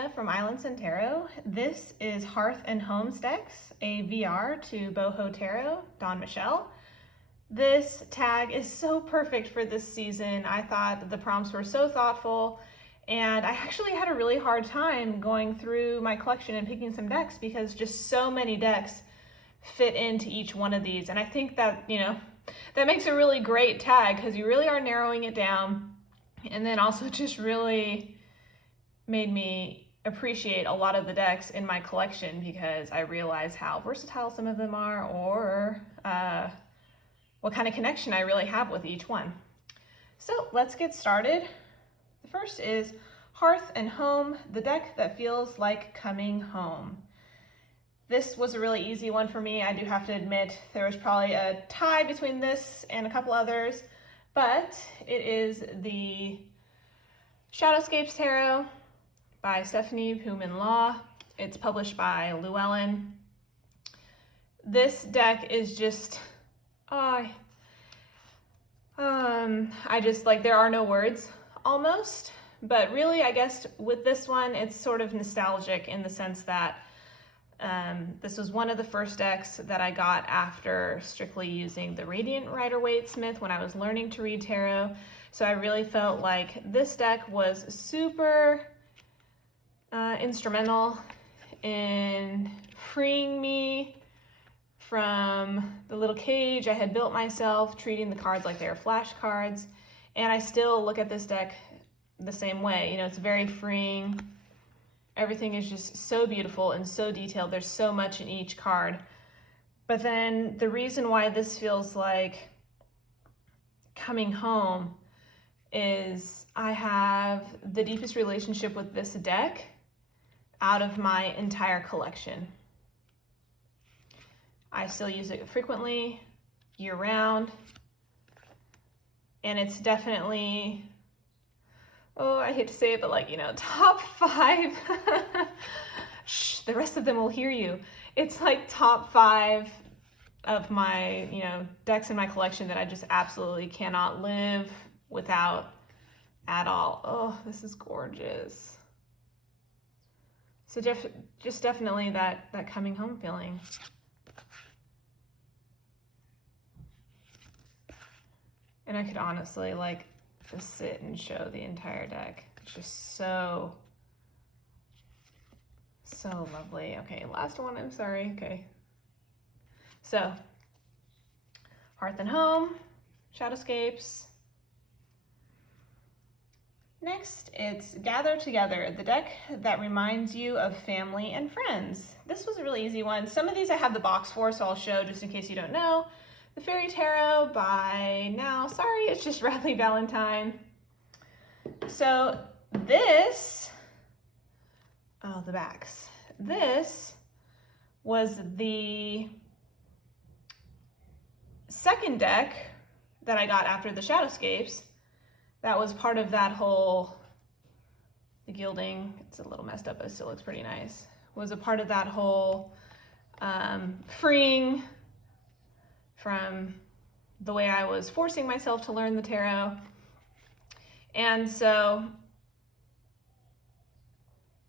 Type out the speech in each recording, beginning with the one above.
Mia from Islands and Tarot. This is Hearth and Homes decks, a VR to Boho Tarot, Don Michelle. This tag is so perfect for this season. I thought the prompts were so thoughtful, and I actually had a really hard time going through my collection and picking some decks because just so many decks fit into each one of these. And I think that, that makes a really great tag because you really are narrowing it down, and then also just really made me appreciate a lot of the decks in my collection because I realize how versatile some of them are, or what kind of connection I really have with each one. So let's get started. The first is Hearth and Home, the deck that feels like coming home. This was a really easy one for me. I do have to admit there was probably a tie between this and a couple others, but it is the Shadowscapes Tarot by Stephanie Pumin-Law. It's published by Llewellyn. This deck is just, I just there are no words almost, but really I guess with this one it's sort of nostalgic in the sense that this was one of the first decks that I got after strictly using the Radiant Rider-Waite-Smith when I was learning to read tarot. So I really felt like this deck was super instrumental in freeing me from the little cage I had built myself, treating the cards like they were flashcards. And I still look at this deck the same way. It's very freeing. Everything is just so beautiful and so detailed. There's so much in each card. But then the reason why this feels like coming home is I have the deepest relationship with this deck out of my entire collection. I still use it frequently, year-round, and it's definitely, I hate to say it, but top 5. Shh, the rest of them will hear you. It's like top 5 of my, decks in my collection that I just absolutely cannot live without at all. Oh, this is gorgeous. So just definitely that coming home feeling. And I could honestly just sit and show the entire deck. It's just so lovely. Okay, last one, I'm sorry. Okay. So, Hearth and Home, Shadowscapes. Next, it's Gather Together, the deck that reminds you of family and friends. This was a really easy one. Some of these I have the box for, so I'll show just in case you don't know. The Fairy Tarot by now, sorry, it's just Radley Valentine. So this, the backs. This was the second deck that I got after the Shadowscapes. That was part of that whole, the gilding, it's a little messed up, but it still looks pretty nice, was a part of that whole freeing from the way I was forcing myself to learn the tarot. And so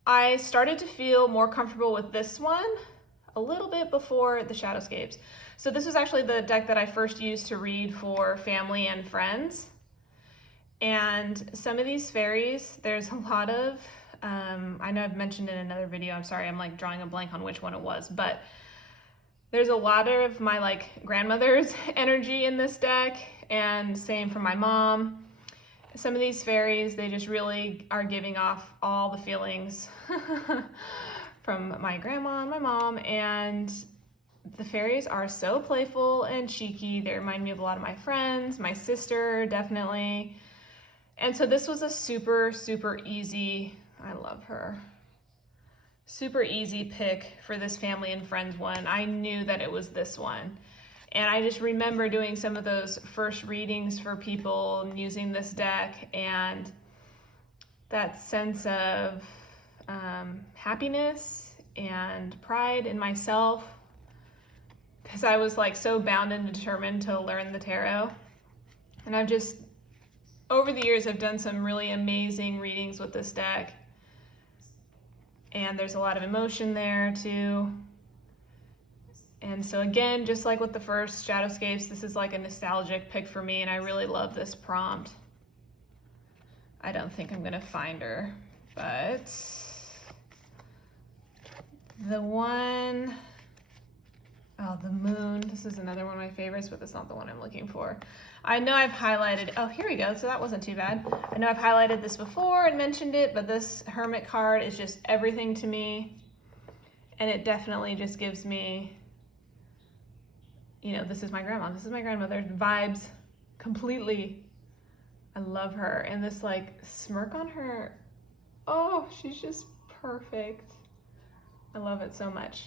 I started to feel more comfortable with this one a little bit before the Shadowscapes. So this was actually the deck that I first used to read for family and friends. And some of these fairies, there's a lot of, I know I've mentioned in another video, I'm sorry, I'm drawing a blank on which one it was, but there's a lot of my grandmother's energy in this deck, and same for my mom. Some of these fairies, they just really are giving off all the feelings from my grandma and my mom, and the fairies are so playful and cheeky. They remind me of a lot of my friends, my sister, definitely. And so this was a super, super easy, I love her, super easy pick for this family and friends one. I knew that it was this one. And I just remember doing some of those first readings for people and using this deck, and that sense of happiness and pride in myself, because I was so bound and determined to learn the tarot. And I've just, over the years, I've done some really amazing readings with this deck. and there's a lot of emotion there too. And so again, just like with the first Shadowscapes, this is like a nostalgic pick for me, and I really love this prompt. I don't think I'm gonna find her, but the one, oh, the moon, this is another one of my favorites, but that's not the one I'm looking for. I know I've highlighted, oh, here we go, so that wasn't too bad. I know I've highlighted this before and mentioned it, but this Hermit card is just everything to me, and it definitely just gives me, you know, this is my grandma, this is my grandmother vibes completely. I love her, and this like smirk on her, oh, she's just perfect. I love it so much.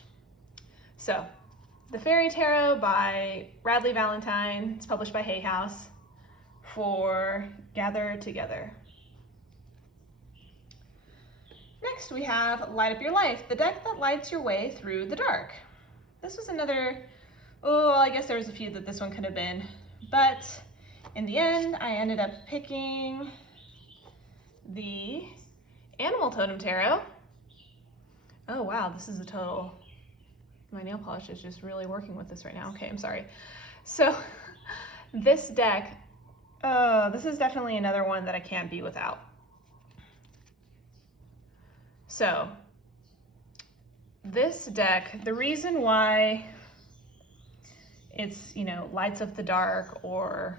So, The Fairy Tarot by Radley Valentine. It's published by Hay House for Gather Together. Next we have Light Up Your Life, the deck that lights your way through the dark. This was another, oh, I guess there was a few that this one could have been, but in the end, I ended up picking the Animal Totem Tarot. Oh wow, this is a total, my nail polish is just really working with this right now. Okay, I'm sorry. So this deck, this is definitely another one that I can't be without. So this deck, the reason why it's, you know, lights up the dark, or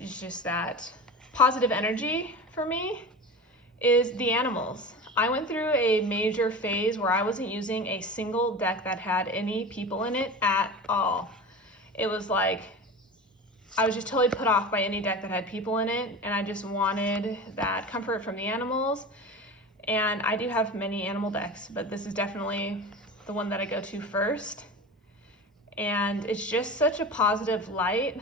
it's just that positive energy for me, is the animals. I went through a major phase where I wasn't using a single deck that had any people in it at all. It was like, I was just totally put off by any deck that had people in it, and I just wanted that comfort from the animals. And I do have many animal decks, but this is definitely the one that I go to first. And it's just such a positive light.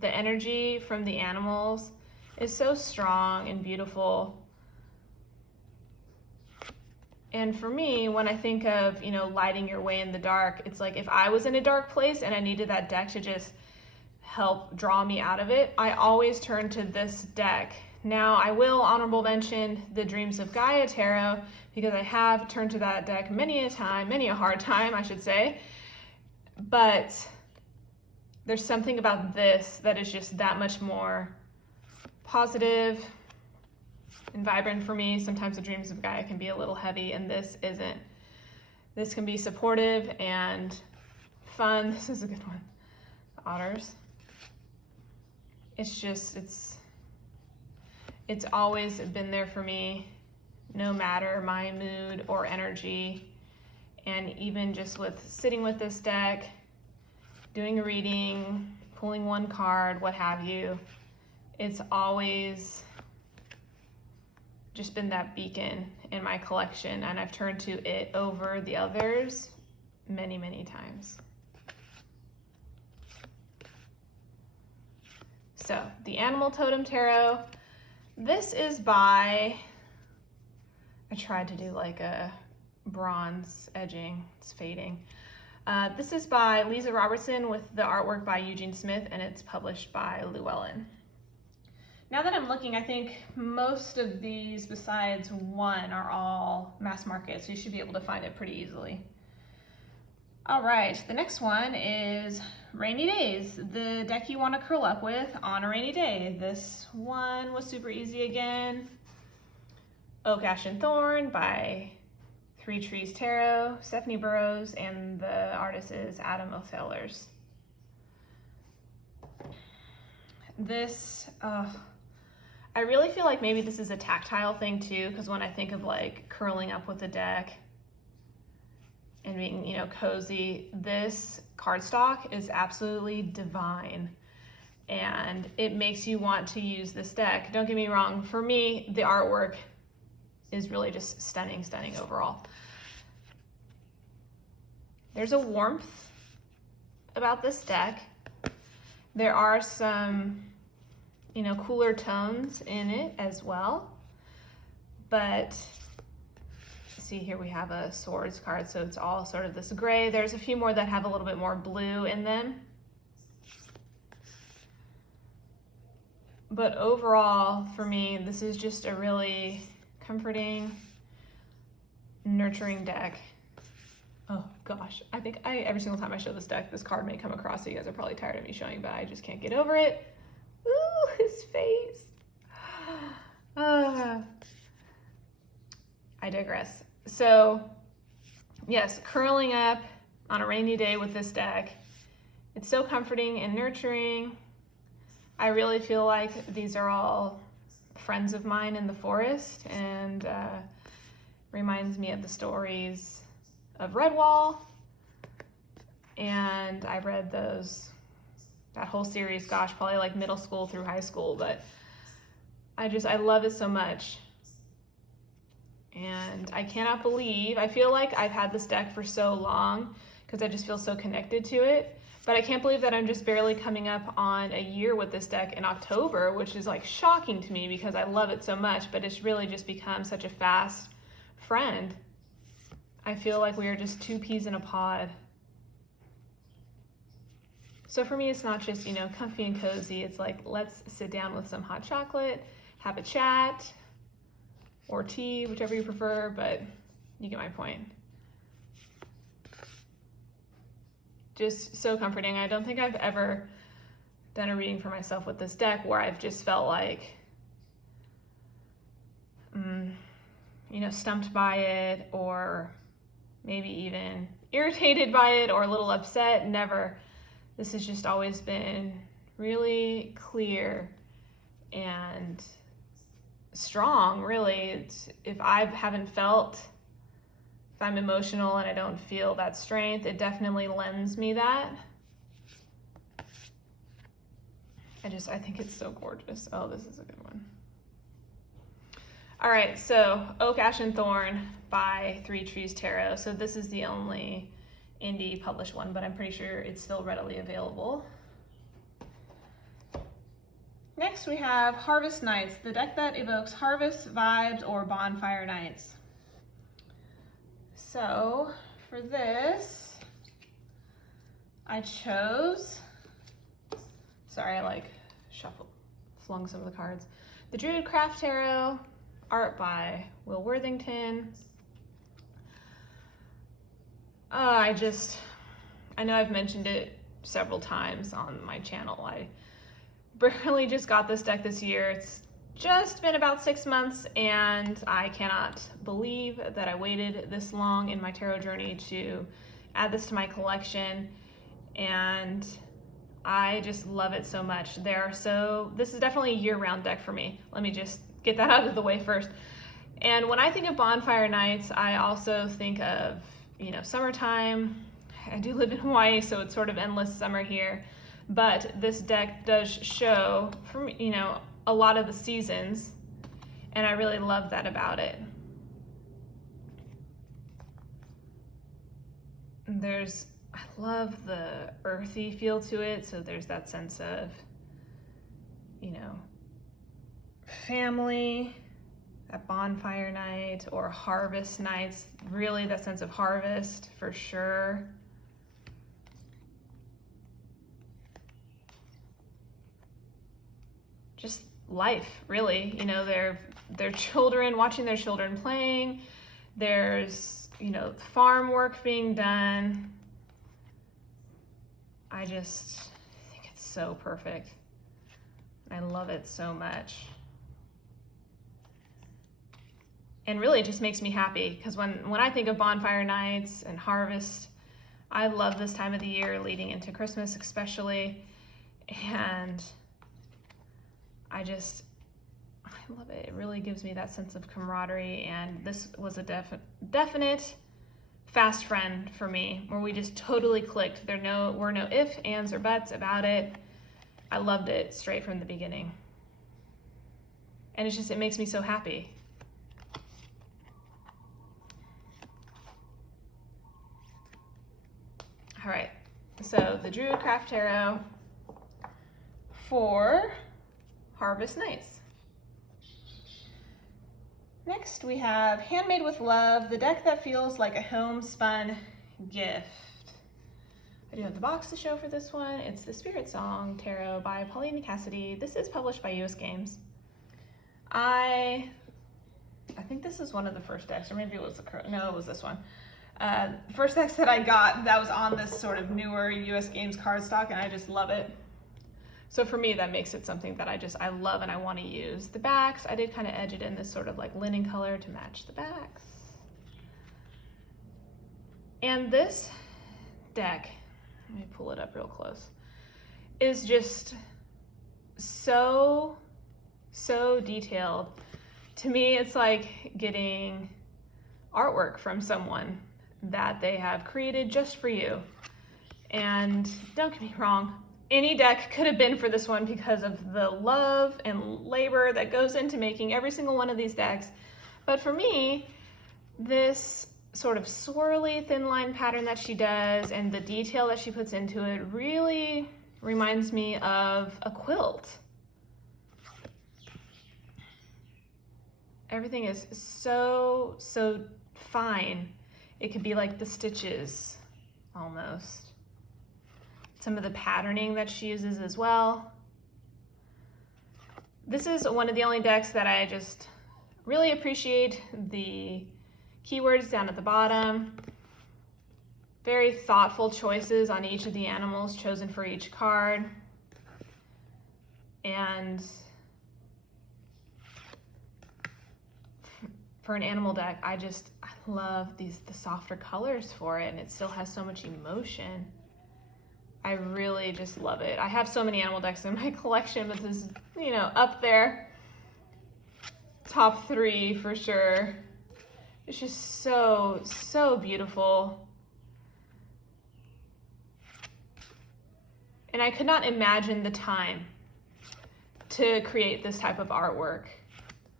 The energy from the animals is so strong and beautiful. And for me, when I think of, you know, lighting your way in the dark, it's like if I was in a dark place and I needed that deck to just help draw me out of it, I always turn to this deck. Now, I will honorable mention the Dreams of Gaia Tarot, because I have turned to that deck many a time, many a hard time, I should say. But there's something about this that is just that much more positive and vibrant for me. Sometimes the Dreams of Gaia can be a little heavy, and this isn't. This can be supportive and fun. This is a good one. The otters. It's just, it's always been there for me, no matter my mood or energy. And even just with sitting with this deck, doing a reading, pulling one card, what have you, it's always just been that beacon in my collection, and I've turned to it over the others many, many times. So, the Animal Totem Tarot. This is by, I tried to do like a bronze edging, it's fading. This is by Lisa Robertson with the artwork by Eugene Smith, and it's published by Llewellyn. Now that I'm looking, I think most of these, besides one, are all mass market, so you should be able to find it pretty easily. All right, the next one is Rainy Days, the deck you want to curl up with on a rainy day. This one was super easy again. Oak, Ash, and Thorn by Three Trees Tarot, Stephanie Burrows, and the artist is Adam O'Thellers. This, I really feel like maybe this is a tactile thing too, because when I think of like curling up with a deck and being, you know, cozy, this cardstock is absolutely divine, and it makes you want to use this deck. Don't get me wrong, for me, the artwork is really just stunning, stunning overall. There's a warmth about this deck. There are some, you know, cooler tones in it as well, but see here we have a swords card, so it's all sort of this gray. There's a few more that have a little bit more blue in them, but overall for me this is just a really comforting, nurturing deck. Oh gosh, I think every single time I show this deck, this card may come across, so you guys are probably tired of me showing, but I just can't get over it. Ooh, his face. I digress. So yes, curling up on a rainy day with this deck. It's so comforting and nurturing. I really feel like these are all friends of mine in the forest, and reminds me of the stories of Redwall. And I read that whole series, gosh, probably like middle school through high school, but I love it so much. And I cannot believe, I feel like I've had this deck for so long because I just feel so connected to it. But I can't believe that I'm just barely coming up on a year with this deck in October, which is like shocking to me because I love it so much, but it's really just become such a fast friend. I feel like we are just two peas in a pod. So for me, it's not just, comfy and cozy. It's like, let's sit down with some hot chocolate, have a chat, or tea, whichever you prefer, but you get my point. Just so comforting. I don't think I've ever done a reading for myself with this deck where I've just felt like, stumped by it, or maybe even irritated by it, or a little upset. Never. This has just always been really clear and strong, really. If I'm emotional and I don't feel that strength, it definitely lends me that. I think it's so gorgeous. Oh, this is a good one. All right, so Oak, Ash, and Thorn by Three Trees Tarot. So this is the only indie published one, but I'm pretty sure it's still readily available. Next we have Harvest Nights, the deck that evokes harvest vibes or bonfire nights. So for this, I chose, sorry, I flung some of the cards. The Druid Craft Tarot, art by Will Worthington. I know I've mentioned it several times on my channel. I barely just got this deck this year. It's just been about 6 months, and I cannot believe that I waited this long in my tarot journey to add this to my collection, and I just love it so much. This is definitely a year-round deck for me. Let me just get that out of the way first. And when I think of bonfire nights, I also think of, summertime. I do live in Hawaii, so it's sort of endless summer here, but this deck does show, from a lot of the seasons, and I really love that about it. I love the earthy feel to it, so there's that sense of, family, at bonfire night, or harvest nights, really that sense of harvest for sure. Just life, really. Their children, watching their children playing. There's, farm work being done. I just think it's so perfect. I love it so much. And really it just makes me happy, because when I think of bonfire nights and harvest, I love this time of the year leading into Christmas especially. And I love it. It really gives me that sense of camaraderie, and this was a definite fast friend for me, where we just totally clicked. There were no ifs, ands, or buts about it. I loved it straight from the beginning. And it makes me so happy. All right, so the Druid Craft Tarot for Harvest Nights. Next we have Handmade with Love, the deck that feels like a homespun gift. I do have the box to show for this one. It's the Spirit Song Tarot by Paulina Cassidy. This is published by US Games. I I think this is one of the first decks, or maybe it was no, it was this one. First decks that I got that was on this sort of newer US Games cardstock, and I just love it. So for me, that makes it something that I love and I want to use. The backs, I did kind of edge it in this sort of like linen color to match the backs. And this deck, let me pull it up real close, is just so detailed. To me, it's like getting artwork from someone that they have created just for you. And don't get me wrong, any deck could have been for this one because of the love and labor that goes into making every single one of these decks. But for me, this sort of swirly thin line pattern that she does and the detail that she puts into it really reminds me of a quilt. Everything is so fine. It could be like the stitches almost. Some of the patterning that she uses as well. This is one of the only decks that I just really appreciate the keywords down at the bottom. Very thoughtful choices on each of the animals chosen for each card. And for an animal deck, I love the softer colors for it, and it still has so much emotion. I really just love it. I have so many animal decks in my collection, but this is, up there. Top 3 for sure. It's just so beautiful. And I could not imagine the time to create this type of artwork.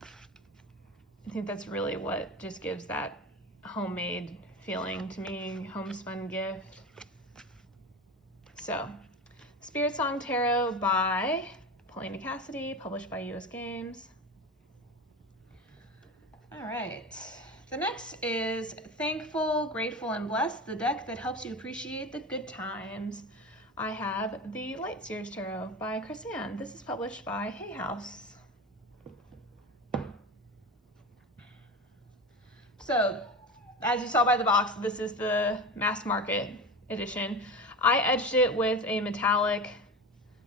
I think that's really what just gives that homemade feeling to me, homespun gift. So, Spirit Song Tarot by Paulina Cassidy, published by US Games. All right, the next is Thankful, Grateful, and Blessed, the deck that helps you appreciate the good times. I have the Light Seers Tarot by Chris Ann. This is published by Hay House. So, as you saw by the box, this is the mass market edition. I edged it with a metallic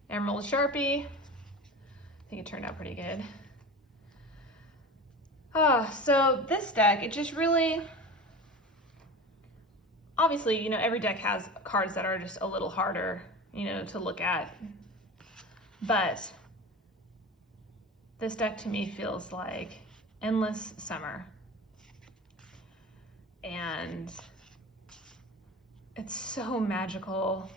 emerald Sharpie. I think it turned out pretty good. So this deck, it just really, obviously, every deck has cards that are just a little harder, to look at. But this deck to me feels like endless summer. And it's so magical.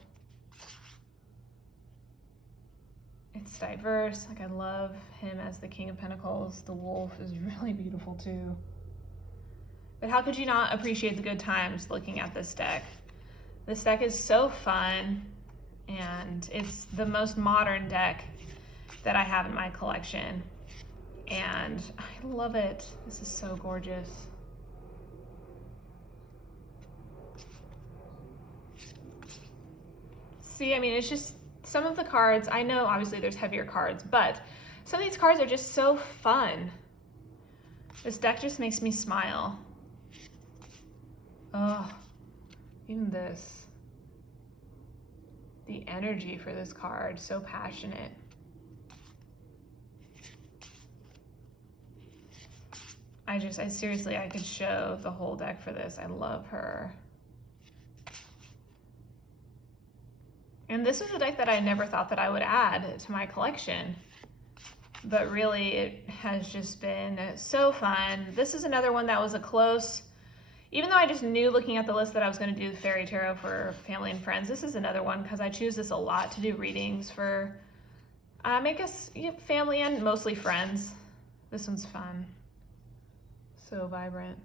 It's diverse. Like, I love him as the King of Pentacles. The wolf is really beautiful too. But how could you not appreciate the good times looking at this deck? This deck is so fun, and it's the most modern deck that I have in my collection. And I love it. This is so gorgeous. See, it's just some of the cards, I know obviously there's heavier cards, but some of these cards are just so fun. This deck just makes me smile. Oh, even this. The energy for this card, so passionate. I seriously, I could show the whole deck for this. I love her. And this was a deck that I never thought that I would add to my collection, but really it has just been so fun. This is another one that was a close, even though I just knew looking at the list that I was going to do the Fairy Tarot for family and friends, this is another one because I choose this a lot to do readings for, I guess, family and mostly friends. This one's fun. So vibrant.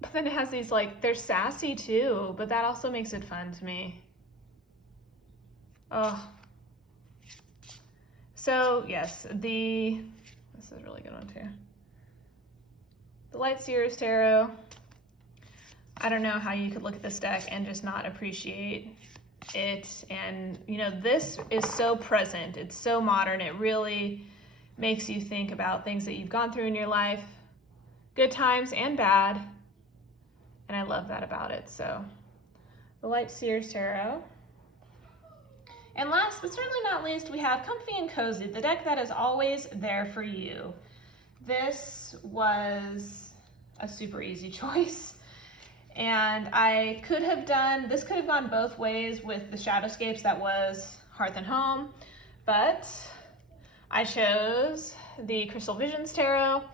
But then it has these, they're sassy too, but that also makes it fun to me. Oh. So, yes, this is a really good one too. The Light Seers Tarot. I don't know how you could look at this deck and just not appreciate it. And you know, this is so present, it's so modern, it really makes you think about things that you've gone through in your life, good times and bad, and I love that about it. So the Light Seers Tarot. And last but certainly not least, we have Comfy and Cozy, the deck that is always there for you. This was a super easy choice. And this could have gone both ways with the Shadowscapes that was Hearth and Home, but I chose the Crystal Visions Tarot.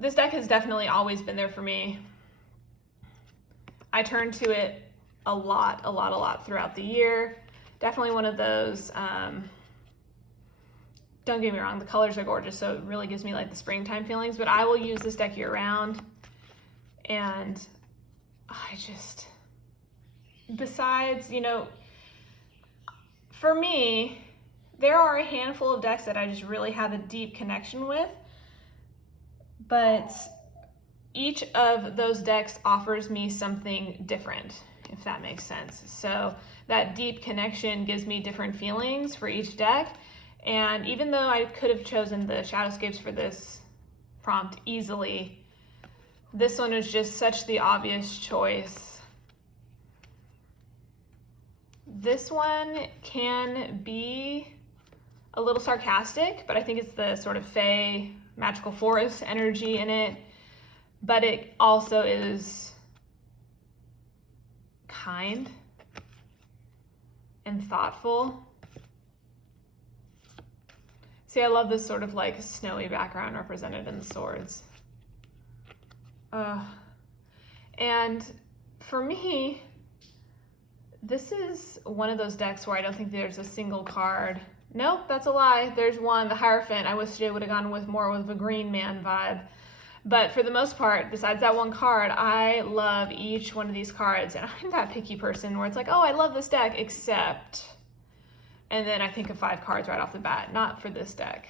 This deck has definitely always been there for me. I turn to it a lot throughout the year. Definitely one of those, don't get me wrong, the colors are gorgeous, so it really gives me like the springtime feelings, but I will use this deck year round. And besides, you know, for me, there are a handful of decks that I just really have a deep connection with, but each of those decks offers me something different, if that makes sense. So that deep connection gives me different feelings for each deck. And even though I could have chosen the Shadowscapes for this prompt easily, this one was just such the obvious choice. This one can be a little sarcastic, but I think it's the sort of fae, magical forest energy in it. But it also is kind and thoughtful. See, I love this sort of like snowy background represented in the swords. And for me, this is one of those decks where I don't think there's a single card. Nope, that's a lie. There's one, the Hierophant. I wish I would have gone with more with a green man vibe. But for the most part, besides that one card, I love each one of these cards. And I'm that picky person where it's like, oh, I love this deck, except... And then I think of 5 cards right off the bat, not for this deck.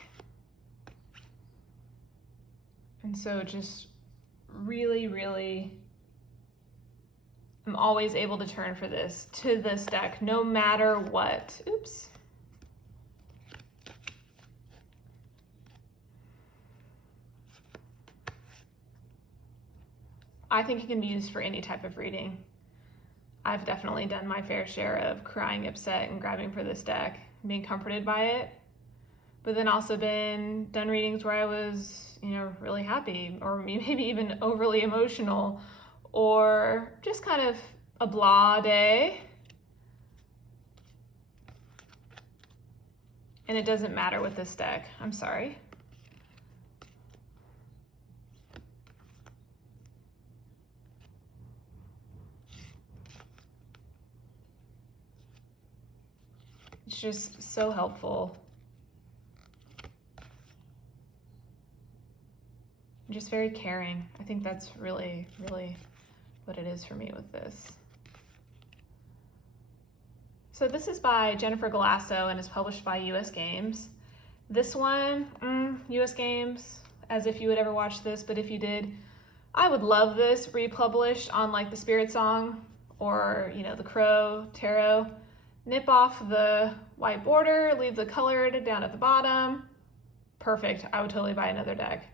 And so just really, I'm always able to turn to this deck, no matter what. Oops. I think it can be used for any type of reading. I've definitely done my fair share of crying upset and grabbing for this deck, being comforted by it, but then also done readings where I was, you know, really happy, or maybe even overly emotional, or just kind of a blah day. And it doesn't matter with this deck. I'm sorry. It's just so helpful. Just very caring. I think that's really what it is for me with this. So this is by Jennifer Galasso and is published by US Games. This one, US Games, as if you would ever watch this, but if you did, I would love this republished on like the Spirit Song or, you know, the Crow Tarot. Nip off the white border, leave the colored down at the bottom. Perfect. I would totally buy another deck.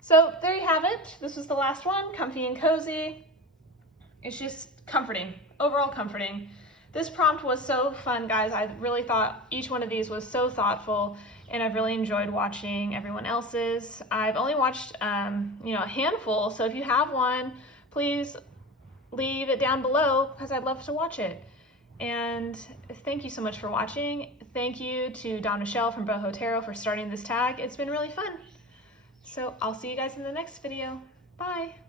So there you have it. This was the last one, Comfy and Cozy. It's just comforting, overall comforting. This prompt was so fun, guys. I really thought each one of these was so thoughtful, and I've really enjoyed watching everyone else's. I've only watched, you know, a handful, so if you have one, please leave it down below because I'd love to watch it. And thank you so much for watching. Thank you to Dawn Michelle from Boho Tarot for starting this tag. It's been really fun. So I'll see you guys in the next video. Bye.